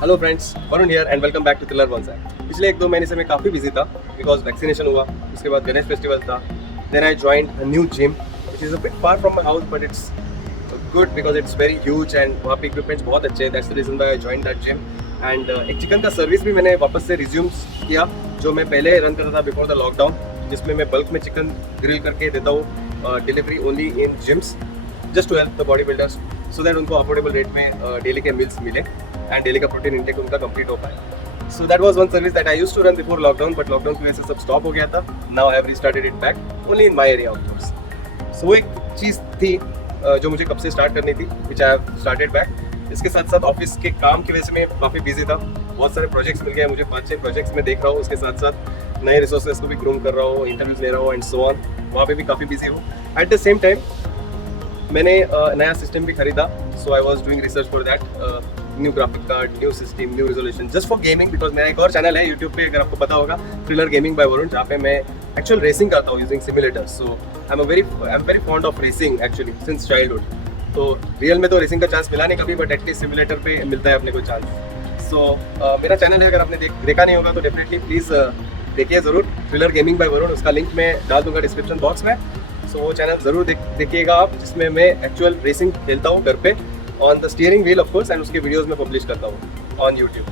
Hello friends, Varun here and welcome back to Thriller Bonsai. पिछले 1-2 महीने से मैं काफ़ी बिजी था बिकॉज वैक्सीनेशन हुआ, उसके बाद गणेश फेस्टिवल था। Then I joined a new gym which is a bit far from my house but it's good because it's very huge and वहाँ पे इक्विपमेंट्स बहुत अच्छे हैं। That's the reason I join that gym. And एक chicken का service भी मैंने वापस से रिज्यूम किया जो मैं पहले रन करता था बिफोर द लॉकडाउन, जिसमें मैं बल्क में चिकन ग्रिल करके देता हूँ delivery only in gyms just to help the body builders so that उनको अफोर्डेबल रेट में डेली के मील्स मिले एंड डेली का प्रोटीन इंटेक उनका कंप्लीट हो पाए। So that was one service that I used to run before lockdown, but lockdown की वजह से सब स्टॉप हो गया था। Now I have restarted it back only in my area of course. So वो एक चीज़ थी जो मुझे कब से स्टार्ट करनी थी, विच आई हैव स्टार्टेड बैक। इसके साथ साथ ऑफिस के काम की वजह से मैं काफ़ी बिजी था। बहुत सारे प्रोजेक्ट्स मिल गए मुझे, 5-6 प्रोजेक्ट्स में देख रहा हूँ। उसके साथ साथ नए रिसोर्सेज को भी ग्रूम कर रहा हूँ, इंटरव्यूज ले रहा हूँ एंड सो ऑन। वहाँ पे भी काफ़ी बिजी हूँ। एट द सेम टाइम मैंने नया सिस्टम भी खरीदा, so I was doing research for that. New graphic card, new system, new resolution just for gaming. Because मेरा एक और चैनल है यूट्यूब पे, अगर आपको पता होगा, थ्रिलर गेमिंग बाय वरुण, जहाँ पे मैं एक्चुअल रेसिंग करता हूँ using simulator. So I am very fond of racing actually since childhood. तो रियल में तो रेसिंग का चांस मिला नहीं कभी, बट एटलीस्ट सिमुलेटर पे मिलता है अपने को चांस। सो मेरा चैनल है, अगर आपने देखा नहीं होगा तो डेफिनेटली प्लीज़ देखिए ज़रूर, थ्रिलर गेमिंग बाय वरुण। उसका लिंक मैं डाल दूंगा डिस्क्रिप्शन बॉक्स में। सो वो चैनल ज़रूर देखिएगा आप, जिसमें मैं एक्चुअल रेसिंग खेलता हूँ घर पे on the steering wheel of course, and उसके वीडियोस में पब्लिश करता हूँ ऑन यूट्यूब।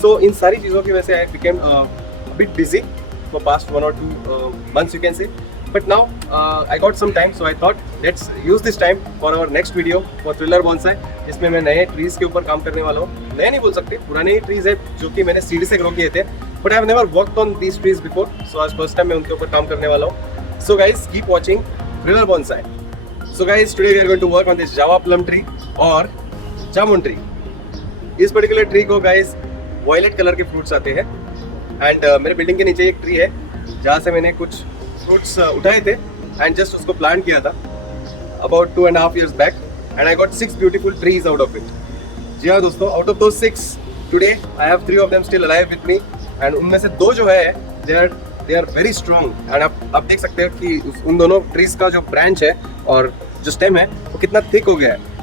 सो इन सारी चीज़ों की वजह से I became bit busy for past 1 or 2 months you can say, but now I got some time, so I thought let's use this time for our next video for thriller bonsai, जिसमें मैं नए ट्रीज के ऊपर काम करने वाला हूँ। नए नहीं बोल सकते, पुराने ही ट्रीज है जो कि मैंने सीढ़ी से ग्रो किए थे, but I have never worked on these trees before. So आज फर्स्ट टाइम मैं उनके ऊपर काम करने वाला हूँ। So guys keep watching thriller bonsai. So guys, today we are going to work on this java plum tree और जामुन ट्री। इस पर्टिकुलर ट्री को गाइस वॉयलेट कलर के फ्रूट्स आते हैं एंड मेरे बिल्डिंग के नीचे एक ट्री है जहाँ से मैंने कुछ फ्रूट्स उठाए थे एंड जस्ट उसको प्लांट किया था about 2.5 years back, and I got 6 beautiful trees out of it. जी हाँ दोस्तों, आउट ऑफ दो 6 today I have 3 of them still alive with me, and उनमें से 2 जो है they are very strong. And आप देख सकते हो कि उन दोनों ट्रीज का जो ब्रांच है और जो स्टेम है वो कितना थिक हो गया है,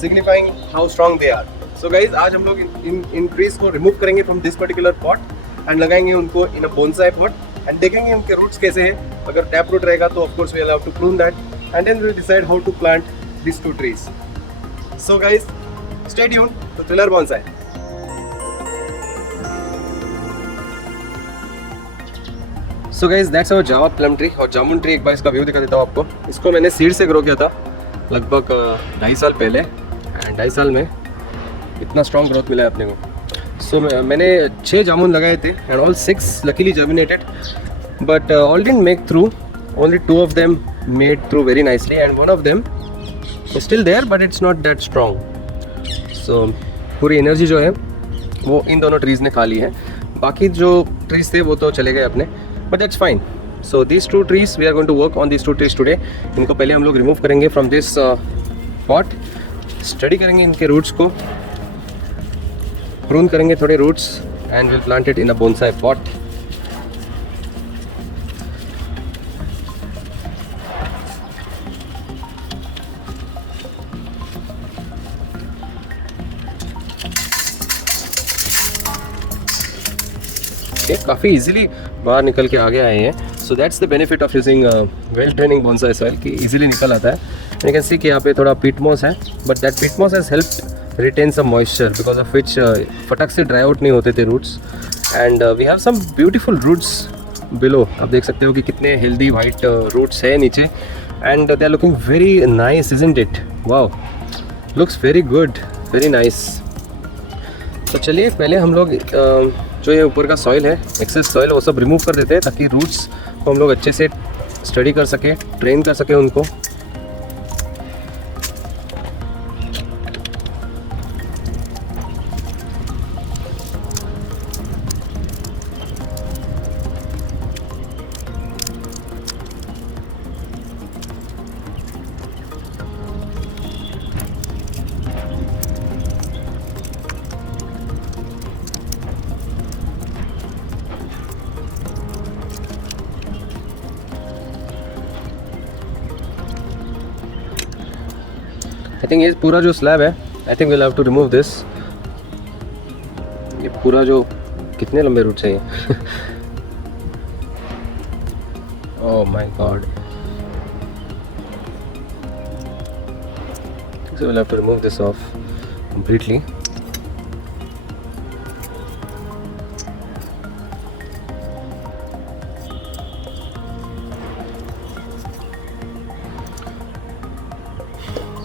signifying how strong they are. So guys, आज हम लोग इन ट्रीज को रिमूव करेंगे from this particular pot and लगाएंगे उनको in a bonsai pot and देखेंगे उनके रूट्स कैसे हैं। अगर टैप रूट रहेगा तो of course we will have to prune that and then we will decide how to plant this 2 trees. So guys, stay tuned to Thriller Bonsai. So guys, that's our java plum tree और जामुन ट्री। एक बार इसका व्यू दिखा देता हूँ आपको। इसको मैंने सीड से ग्रो किया था लगभग 2.5 साल पहले, एंड 2.5 साल में इतना स्ट्रॉन्ग ग्रोथ मिला है अपने को। सो मैंने 6 जामुन लगाए थे and all 6 luckily germinated, but all didn't make through. Only 2 of them made through very nicely and 1 of them is still there but it's not that strong. सो पूरी एनर्जी जो है वो इन दोनों ट्रीज़ ने खा ली है। बाकी जो ट्रीज़ थे वो तो चले गए अपने, but that's fine. So these 2 trees we are going to work on these 2 trees today. इनको पहले हम लोग रिमूव करेंगे फ्रॉम दिस पॉट, स्टडी करेंगे इनके रूट्स को, प्रून करेंगे थोड़े roots and will plant it in a bonsai pot. काफ़ी इजीली बाहर निकल के आगे आए हैं। So that's the benefit of using well training bonsai soil कि इजीली निकल आता है। यू कैन सी कि यहाँ पे थोड़ा पीट मॉस है, but that peat moss has helped retain some moisture because of which फटक से ड्राई आउट नहीं होते थे roots. And we have some beautiful roots below. आप देख सकते हो कि कितने हेल्दी वाइट रूट्स है नीचे and they are looking very nice, isn't it? Wow, looks very good, very nice. तो चलिए पहले हम लोग जो ये ऊपर का सॉइल है, एक्सेस सॉइल, वो सब रिमूव कर देते हैं ताकि रूट्स को हम लोग अच्छे से स्टडी कर सकें, ट्रेन कर सकें उनको। आई थिंक ये पूरा जो स्लैब है, I think will have to remove this ये पूरा जो कितने लंबे रूट्स हैं ये oh my God. So we'll have to remove this off completely.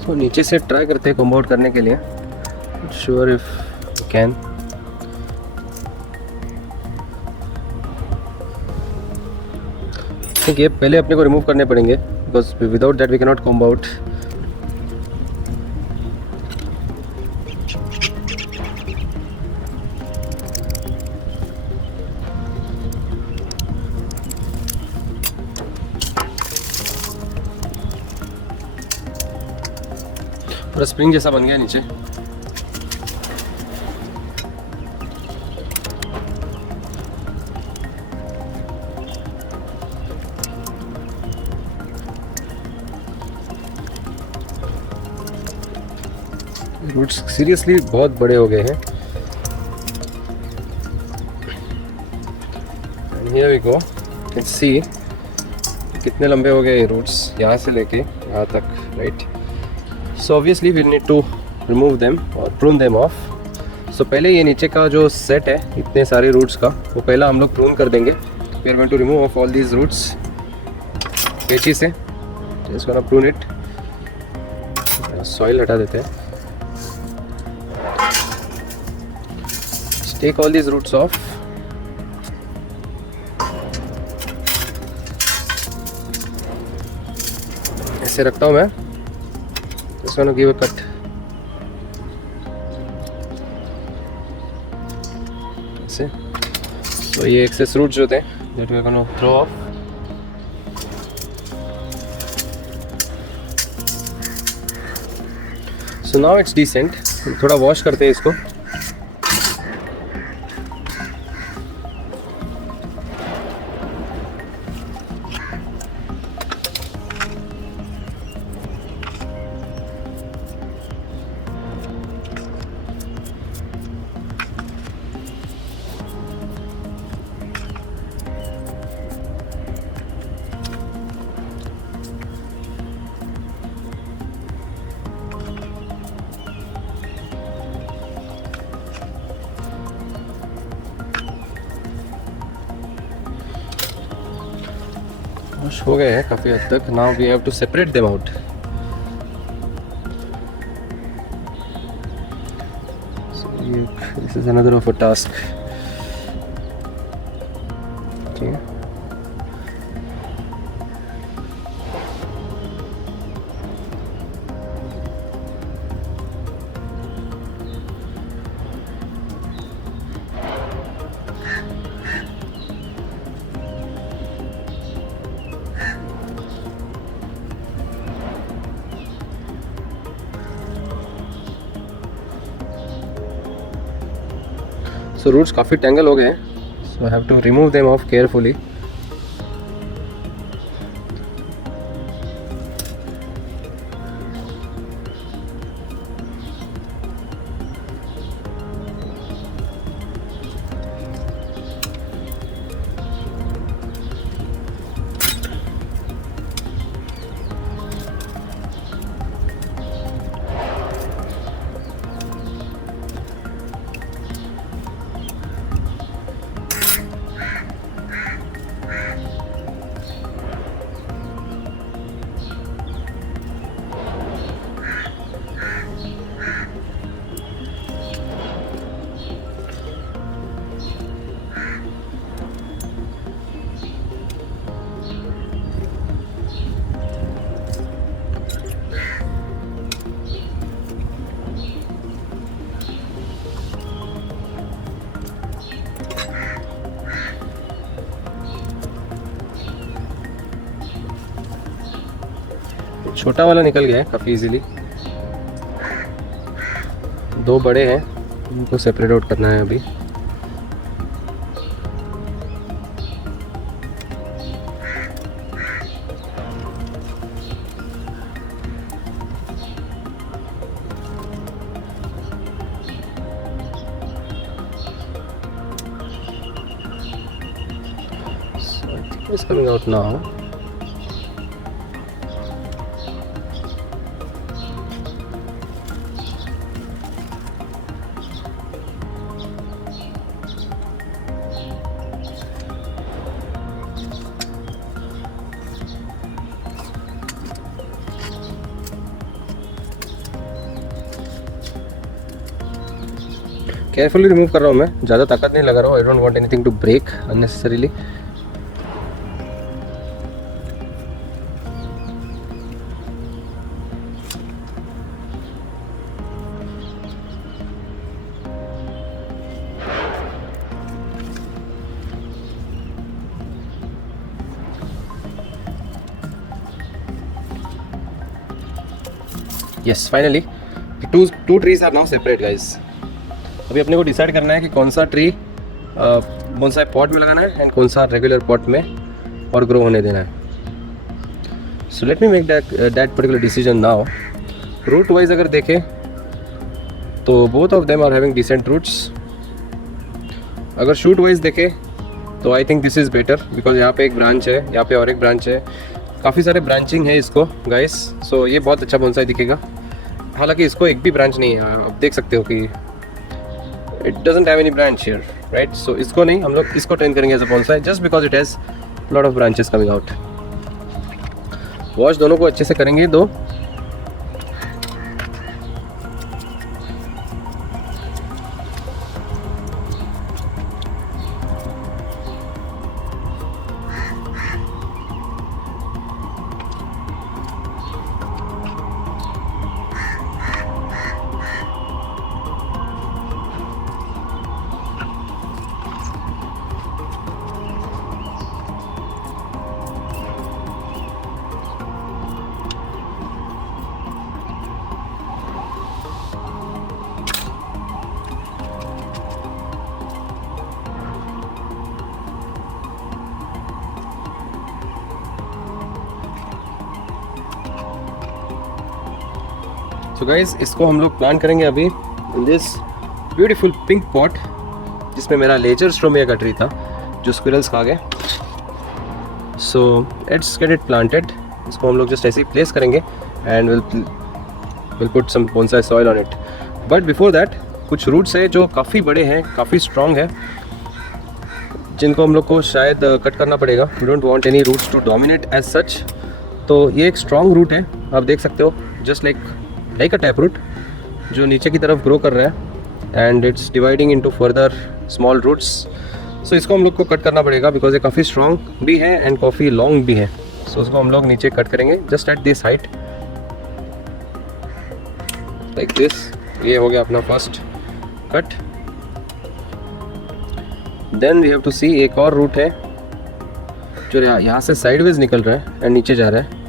So नीचे से ट्राई करते हैं कॉम्बो आउट करने के लिए। Sure if we can. ठीक है, पहले अपने को रिमूव करने पड़ेंगे because without that we cannot combo out. पूरा स्प्रिंग जैसा बन गया नीचे। रूट्स सीरियसली बहुत बड़े हो गए हैं। Here we go, can see कितने लंबे हो गए ये रूट्स यहाँ से लेके यहाँ तक, right. So obviously we need to remove them और प्रून देम ऑफ। सो पहले ये नीचे का जो सेट है इतने सारे रूट्स का, वो पहला हम लोग प्रून कर देंगे। We are going to remove off all these roots पेची से। Just gonna prune it. Soil हटा देते हैं। Take all these roots off. ऐसे रखता हूँ मैं। Just gonna give a cut. ऐसे। So ये excess roots जो थे, that we are gonna throw off. So now it's decent. थोड़ा wash करते हैं इसको। वॉश हो गए हैं काफ़ी हद तक। Now we have to separate them out. This is another of a task. ठीक है, सो रूट्स काफ़ी टेंगल हो गए हैं। So I have to remove them off carefully. छोटा वाला निकल गया है काफ़ी इजीली। दो बड़े हैं, उनको सेपरेट आउट करना है अभी। is coming out now. Carefully remove कर रहा हूँ मैं, ज़्यादा ताकत नहीं लगा रहा हूँ. I don't want anything to break unnecessarily. Yes, finally, two trees are now separate, guys. अभी अपने को डिसाइड करना है कि कौन सा ट्री बोनसाई पॉट में लगाना है एंड कौन सा रेगुलर पॉट में और ग्रो होने देना है. So let me make that particular decision now. Root wise अगर देखें तो both of them are having decent roots. अगर शूट वाइज देखें तो I think this is better because यहाँ पे एक ब्रांच है, यहाँ पे और एक ब्रांच है, काफ़ी सारे ब्रांचिंग है इसको गाइस. सो ये बहुत अच्छा बोनसाई दिखेगा. हालांकि इसको एक भी ब्रांच नहीं है, आप देख सकते हो कि it doesn't have any branch here, right? So इसको नहीं, हम लोग इसको ट्रेन करेंगे as a bonsai just because it has lot of branches coming out. Wash दोनों को अच्छे से करेंगे दो. तो गाइज इसको हम लोग प्लान करेंगे अभी in this beautiful pink pot जिसमें मेरा लेजर स्ट्रोमिया का ट्री था जो स्क्विरल्स खा गए. So let's get it planted. इसको हम लोग जस्ट ऐसे ही प्लेस करेंगे and will put some bonsai soil on it. But before that कुछ रूट्स है जो काफ़ी बड़े हैं, काफ़ी स्ट्रॉन्ग है, जिनको हम लोग को शायद कट करना पड़ेगा. We don't want any roots to dominate as such. तो ये एक स्ट्रॉन्ग रूट है, आप देख सकते हो, just like a tap root जो नीचे की तरफ ग्रो कर रहा है and it's dividing into further small roots. So इसको हम लोग को कट करना पड़ेगा बिकॉज ये काफ़ी स्ट्रॉन्ग भी है एंड काफ़ी लॉन्ग भी है. सो उसको हम लोग नीचे कट करेंगे just at this height like this. ये हो गया अपना first cut. Then we have to see एक और रूट है जो यहाँ से साइडवेज निकल रहा है एंड नीचे जा रहा है.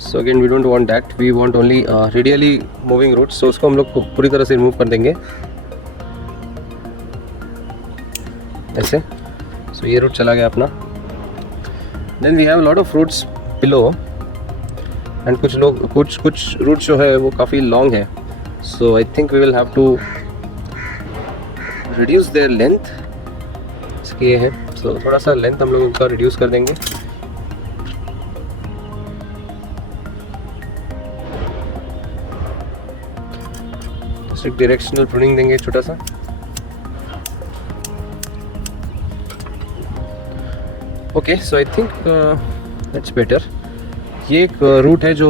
So again we don't want that, we want only radially moving roots. So उसको हम लोग पूरी तरह से रिमूव कर देंगे ऐसे. सो ये रूट चला गया अपना. Then we have lot of roots below and कुछ रूट्स जो है वो काफ़ी लॉन्ग है. So I think we will have to reduce their length. इसकी ये है, सो थोड़ा सा लेंथ हम लोग उनका रिड्यूस कर देंगे. एक डायरेक्शनल प्रूनिंग देंगे छोटा सा. ओके, सो आई थिंक दैट्स बेटर. ये एक रूट है जो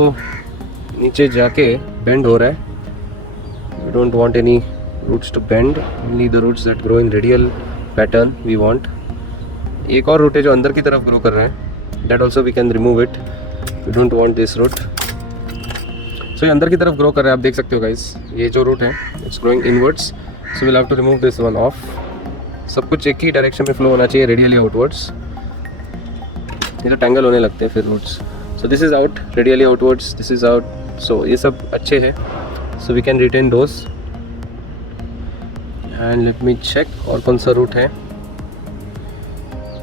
नीचे जाके बेंड हो रहा है. We don't want any roots to bend, only the roots that grow in radial pattern we want. एक और रूट है जो अंदर की तरफ ग्रो कर रहा है, that also we can remove it. We don't want this root. So ये अंदर की तरफ ग्रो कर रहा है, आप देख सकते हो गाइस. ये जो रूट है it's growing inwards. So will have to remove this one off. सब कुछ एक ही डायरेक्शन में फ्लो होना चाहिए, रेडियली आउटवर्ड्स. ये तो टैंगल होने लगते हैं फिर roots. So this is out, radially outwards, this is out. So ये सब अच्छे हैं. So we can retain those. And let me check और कौन सा रूट है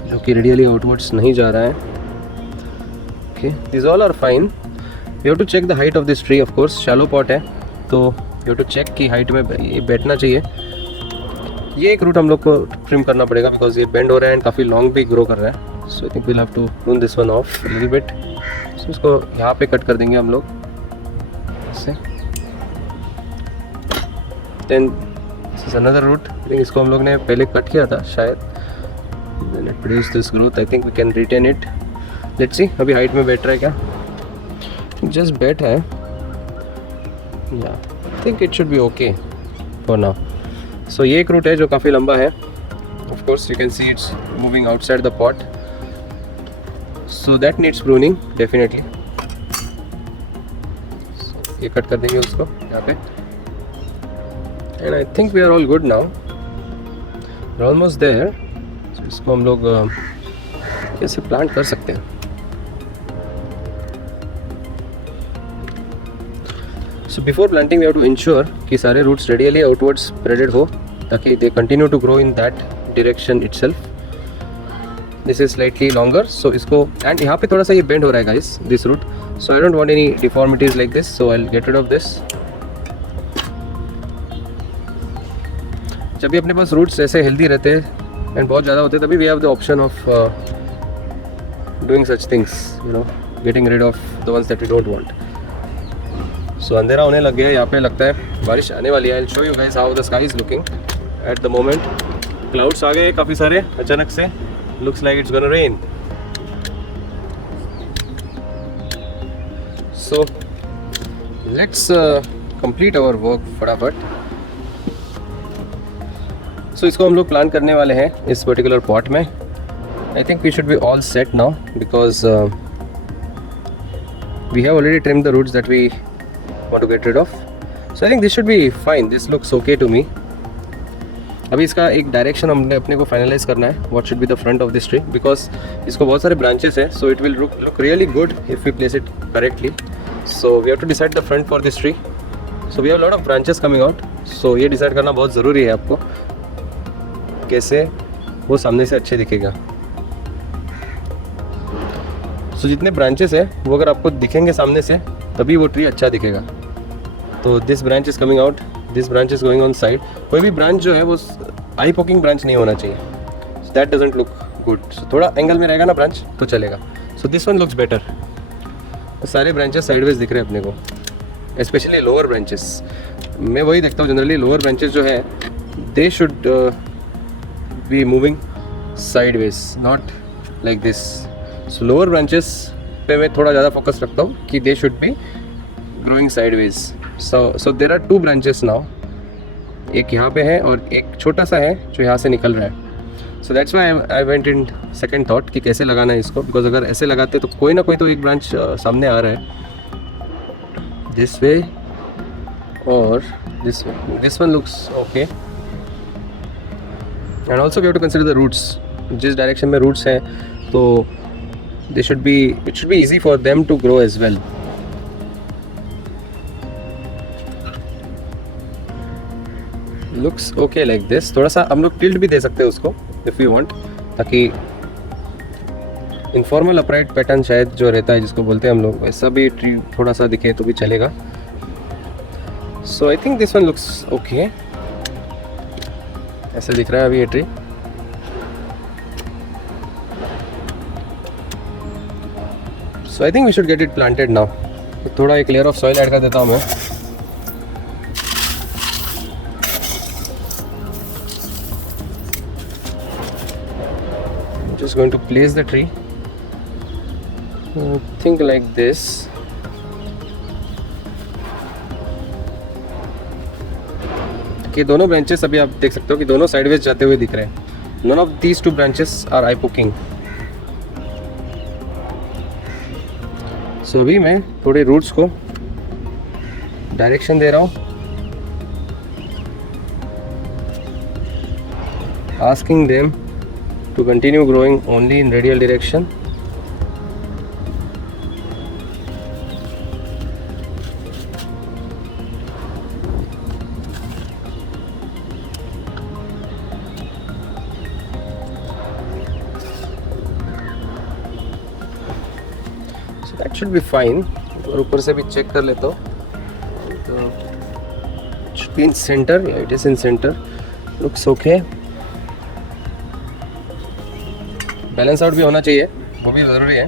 जो कि रेडियली आउटवर्ड्स नहीं जा रहा है. Okay, this all are fine. You have to check the height of this tree. Of course shallow pot है तो यू हैव टू चेक की हाइट में ये बैठना चाहिए. ये एक रूट हम लोग को ट्रिम करना पड़ेगा बिकॉज ये बेंड हो रहा है एंड काफ़ी लॉन्ग भी ग्रो कर रहा है. So I think we'll have to prune this one off little bit. So इसको यहाँ पे कट कर देंगे हम लोग ऐसे। Then this is another root, I think इसको हम लोग ने पहले कट किया था शायद। Then it produce this growth, I think we can retain it. Let's see अभी हाइट में बैठ रहा है क्या, जस्ट बैठ है या I think it should be okay for now. So ये एक रूट है जो काफ़ी लंबा है, of course you can see it's moving outside the pot, so that needs pruning definitely. ये कट कर देंगे उसको यहाँ पे and I think we are all good now, almost there. इसको हम लोग कैसे प्लांट कर सकते हैं। So before planting we have to ensure कि सारे रूट्स रेडियली आउटवर्ड्स स्प्रेडेड हो ताकि they continue to grow in that direction itself. This is slightly longer, so इसको एंड यहाँ पे थोड़ा सा ये बेंड हो रहा है guys this root, so I don't want any deformities like this, so I will get rid of this. जब भी अपने पास रूट्स ऐसे हेल्दी रहते हैं एंड बहुत ज़्यादा होते हैं तभी we have the option of doing such things, you know, getting rid of the ones that we don't want. So अंधेरा होने लग गया है, यहाँ पे लगता है बारिश आने वाली है। I will show you guys how the sky is looking at the moment. Clouds आ गए काफ़ी सारे अचानक से, looks like it's gonna rain. So let's complete our work फटाफट। सो इसको हम लोग प्लान करने वाले हैं इस पर्टिकुलर पॉट में। I think we should be all set now because we have already trimmed the roots that we want to get rid of, so I think this should be fine, this looks okay to me। अभी इसका एक डायरेक्शन हमने अपने को फाइनलाइज करना है, what should be the front of this tree, because इसको बहुत सारे branches है, so it will look really good if we place it correctly। so we have to decide the front for this tree, so we have a lot of branches coming out, so ये डिसाइड करना बहुत ज़रूरी है आपको कैसे वो सामने से अच्छे दिखेगा। so जितने ब्रांचेस है वो अगर आपको दिखेंगे सामने से तभी वो ट्री अच्छा दिखेगा। तो this branch is coming out, this branch is going on side. कोई भी ब्रांच जो है वो आई पोकिंग ब्रांच नहीं होना चाहिए, so that doesn't look good. So थोड़ा एंगल में रहेगा ना ब्रांच तो चलेगा। So this one looks better. सारे ब्रांचेस साइडवेज दिख रहे हैं अपने को, स्पेशली लोअर ब्रांचेस। मैं वही देखता हूँ जनरली, लोअर ब्रांचेस जो है they should be moving sideways, not like this. So lower branches पे मैं थोड़ा ज़्यादा फोकस रखता हूँ कि they should be growing sideways. So there are 2 branches now, एक यहाँ पे है और एक छोटा सा है जो यहाँ से निकल रहा है। So that's why I went in second thought कि कैसे लगाना है इसको, बिकॉज अगर ऐसे लगाते तो कोई ना कोई तो एक ब्रांच सामने आ रहा है, दिस वे और this way. This one looks okay and also we have to consider the roots. जिस डायरेक्शन में रूट्स हैं तो it should be easy for them to grow as well। looks okay like this। थोड़ा सा हम लोग टिल्ट भी दे सकते हैं उसको if we want, ताकि इनफॉर्मल अपराइट पैटर्न शायद जो रहता है जिसको बोलते हैं हम लोग, वैसा भी ट्री थोड़ा सा दिखे तो भी चलेगा। So I think this one looks okay, ऐसे दिख रहा है अभी ये tree. So I think we should get it planted now। थोड़ा एक लेयर ऑफ सॉइल ऐड कर देता हूँ मैं। Just going to place the tree, think like this। कि दोनों ब्रांचेस अभी आप देख सकते हो कि दोनों साइडवेज जाते हुए दिख रहे हैं। None of these 2 branches are eye poking। सो अभी मैं थोड़े रूट्स को डायरेक्शन दे रहा हूँ, asking them to continue growing only in radial direction. That should be fine. और ऊपर से भी चेक कर लेता हूँ, should be in center, yeah, it is in center, looks okay। Balance out भी होना चाहिए, वो भी ज़रूरी है।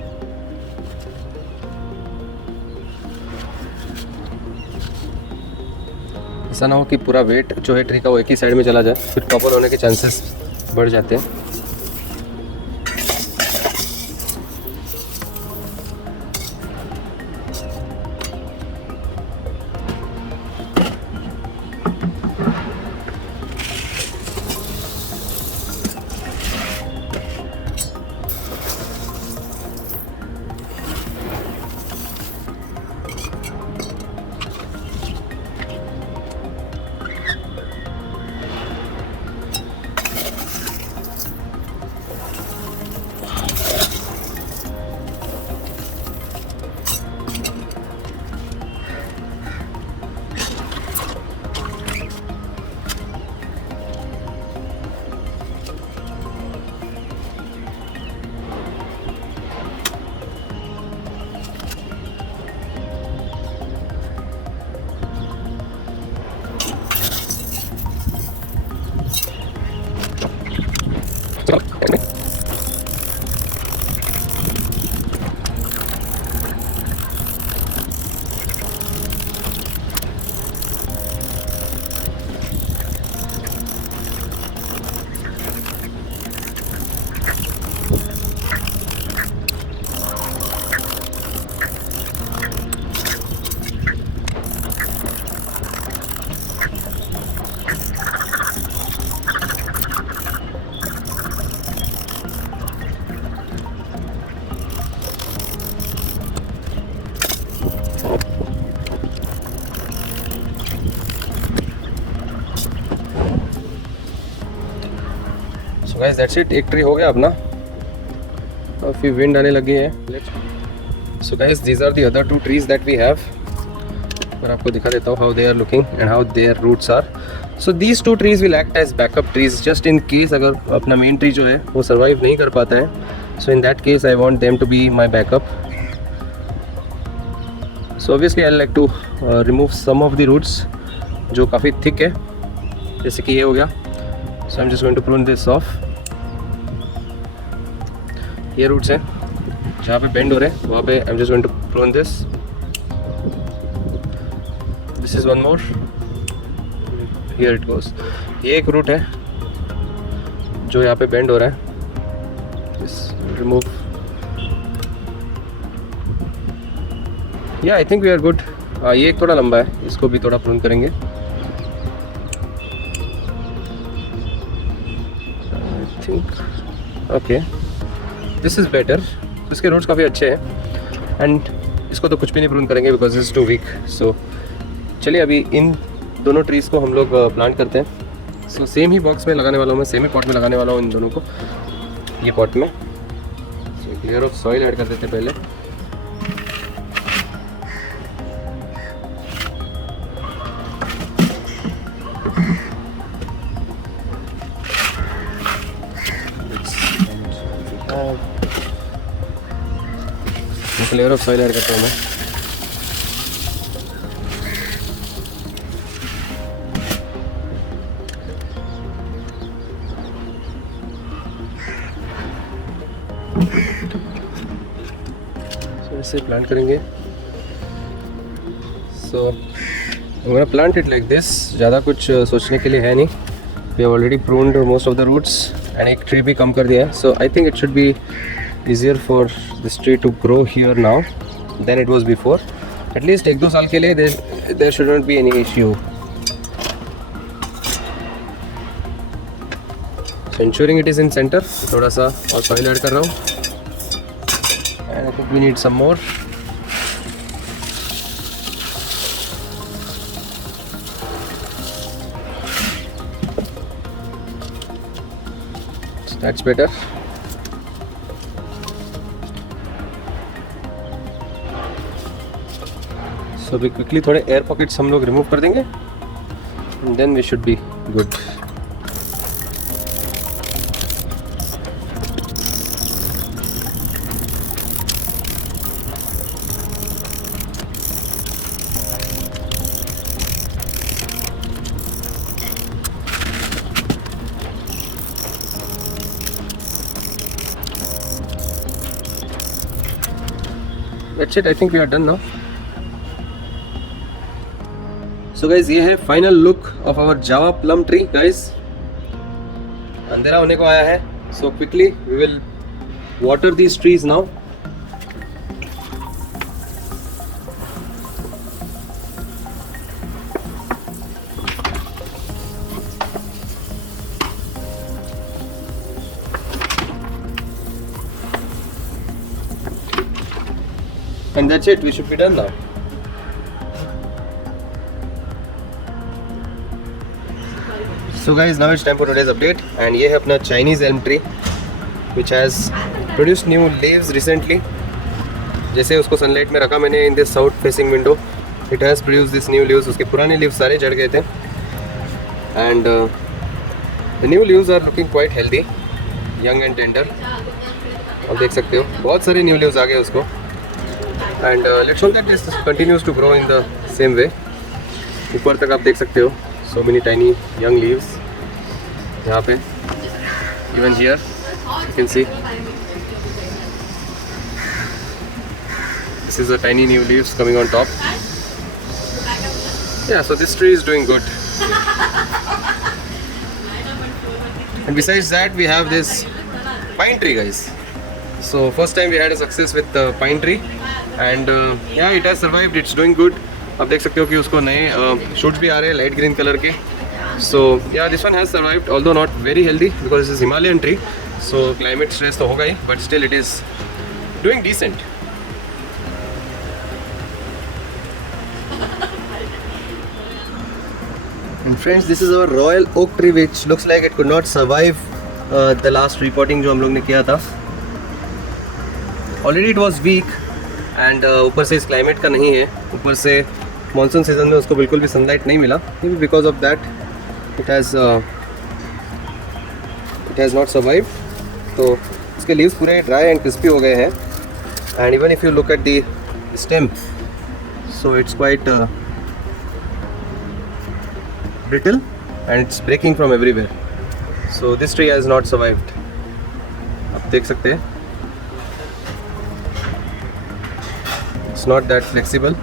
ऐसा ना हो कि पूरा वेट जो है ट्री का वो एक ही साइड में चला जाए, फिर प्रॉपर होने के चांसेस बढ़ जाते हैं। सो गाइस दैट्स इट, एक ट्री हो गया अपना, काफ़ी विंड आने लगी है। So guys these are the other 2 trees that we have. मैं आपको दिखा देता हूँ how they are looking and how their roots are. So these 2 trees will act as backup trees just in case अगर अपना मेन ट्री जो है वो सर्वाइव नहीं कर पाता है। So in that case I want them to be my backup. So obviously I like to remove some of the roots जो काफ़ी थिक है, जैसे कि ये हो गया। So I am just going to prune this off. ये roots हैं जहाँ पे बेंड हो रहे हैं, वहाँ पे I am just going to prune this. This is one more, here it goes. ये एक रूट है जो यहाँ पे बेंड हो रहा है, रिमूव। या I think we are good. ये एक थोड़ा लंबा है, इसको भी थोड़ा प्रून करेंगे। I think okay this is better. इसके रूट्स काफ़ी अच्छे हैं एंड इसको तो कुछ भी नहीं प्रून करेंगे बिकॉज इज़ टू वीक। सो चलिए अभी इन दोनों ट्रीज़ को हम लोग प्लांट करते हैं। सो सेम ही बॉक्स में लगाने वाला हूँ मैं, सेम ही पॉट में लगाने वाला हूँ इन दोनों को, ये पॉट में। सो लेयर ऑफ सॉइल ऐड कर देते हैं पहले। लेयर ऑफ सॉइल ऐड करता हूँ मैं। So, ऐसे प्लांट करेंगे। सो मैं प्लांट इट लाइक दिस। ज़्यादा कुछ सोचने के लिए है नहीं, we have already pruned most of the roots and एक ट्री भी कम कर दिया है। So I think it should be easier for this tree to grow here now than it was before. At least 1-2 साल के लिए there should not be any issue. So ensuring it is in center, थोड़ा सा और soil add कर रहा हूँ and I think we need some more. So that's better. सो अभी क्विकली थोड़े एयर पॉकेट्स हम लोग रिमूव कर देंगे and then we should be good. That's it. I think we are done now. So guys, ये है final look of our Java plum tree, guys. अंधेरा होने को आया है, so quickly we will water these trees now. And that's it, we should be done now. So guys, now it's time for today's update, and ये है अपना Chinese elm tree which has produced new leaves recently. जैसे उसको sunlight में रखा मैंने in this south facing window, it has produced this new leaves. उसके पुराने leaves सारे झड़ गए थे, and the new leaves are looking quite healthy, young and tender. आप देख सकते हो बहुत सारे new leaves आ गए उसको, and let's hope that this continues to grow in the same way. ऊपर तक आप देख सकते हो so many tiny young leaves यहाँ पे, even here you can see this is the tiny new leaves coming on top. Yeah, so this tree is doing good. And besides that we have this pine tree, guys. So first time we had a success with the pine tree, and yeah, it has survived, it's doing good. आप देख सकते हो कि उसको नए शूट्स भी आ रहे हैं लाइट ग्रीन कलर के. So yeah this one has survived, although not very healthy because this is Himalayan tree, so climate stress तो होगा ही, but still it is doing decent. And friends, this is our royal oak tree which looks like it could not survive the last reporting जो हम लोग ने किया था. Already it was weak, and ऊपर से इस क्लाइमेट का नहीं है, ऊपर से मानसून सीजन में उसको बिल्कुल भी सनलाइट नहीं मिला, because of that it has not survive. तो इसके लीव्स पूरे ड्राई एंड क्रिस्पी हो गए हैं, and even if you look at the stem, so it's quite brittle and it's breaking from everywhere. So this tree has not survived. आप देख सकते हैं it's not that flexible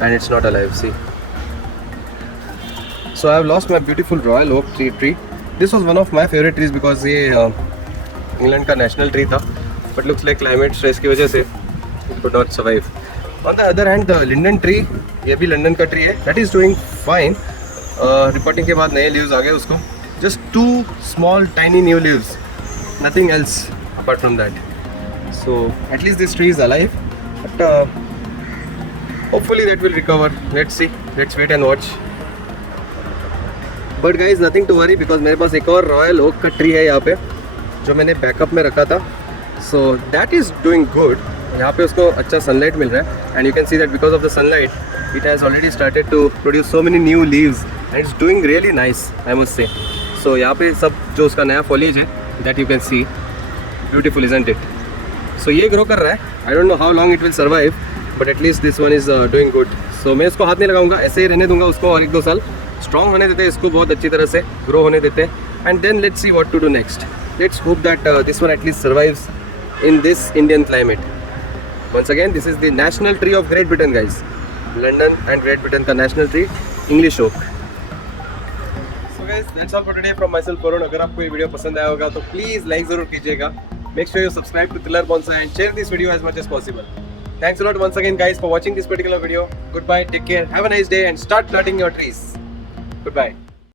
and it's not alive. See, so I have lost my beautiful royal oak tree. This was one of my favorite trees because ये इंग्लैंड का national tree था, but looks like climate stress की वजह से it could not survive. On the other hand, the linden tree, ये भी लंदन का ट्री है, that is doing fine. Reporting के बाद नए लीव्स आ गए उसको, just 2 small tiny new leaves, nothing else apart from that. So at least this tree is alive, but hopefully that will recover. Let's see, let's wait and watch. But guys, nothing to worry because मेरे पास एक और Royal Oak का ट्री है यहाँ पे जो मैंने बैकअप में रखा था. So that is doing good. यहाँ पे उसको अच्छा सनलाइट मिल रहा है, and you can see that because of the sunlight it has already started to produce so many new leaves and it's doing really nice, I must say. So यहाँ पे सब जो उसका नया foliage है, that you can see, beautiful, isn't it? So ये grow कर रहा है. I don't know how long it will survive, but at least this one is doing good. So मैं इसको हाथ नहीं लगाऊंगा, ऐसे ही रहने दूंगा उसको और 1-2 साल स्ट्रॉन्ग होने देते हैं, इसको बहुत अच्छी तरह से ग्रो होने देते हैं, and then let's see what to do next. Let's hope that this one at least survives in this Indian climate. Once again, this is the national tree of Great Britain, guys. London and Great Britain का national tree, English oak. So guys, that's all for today from myself, Varun. अगर आपको ये वीडियो पसंद आया होगा तो please like ज़रूर कीजिएगा. Make sure you subscribe to Tiller Bonsai and share this video as much as possible. Thanks a lot once again, guys, for watching this particular video. Goodbye, take care, have a nice day, and start planting your trees. Goodbye.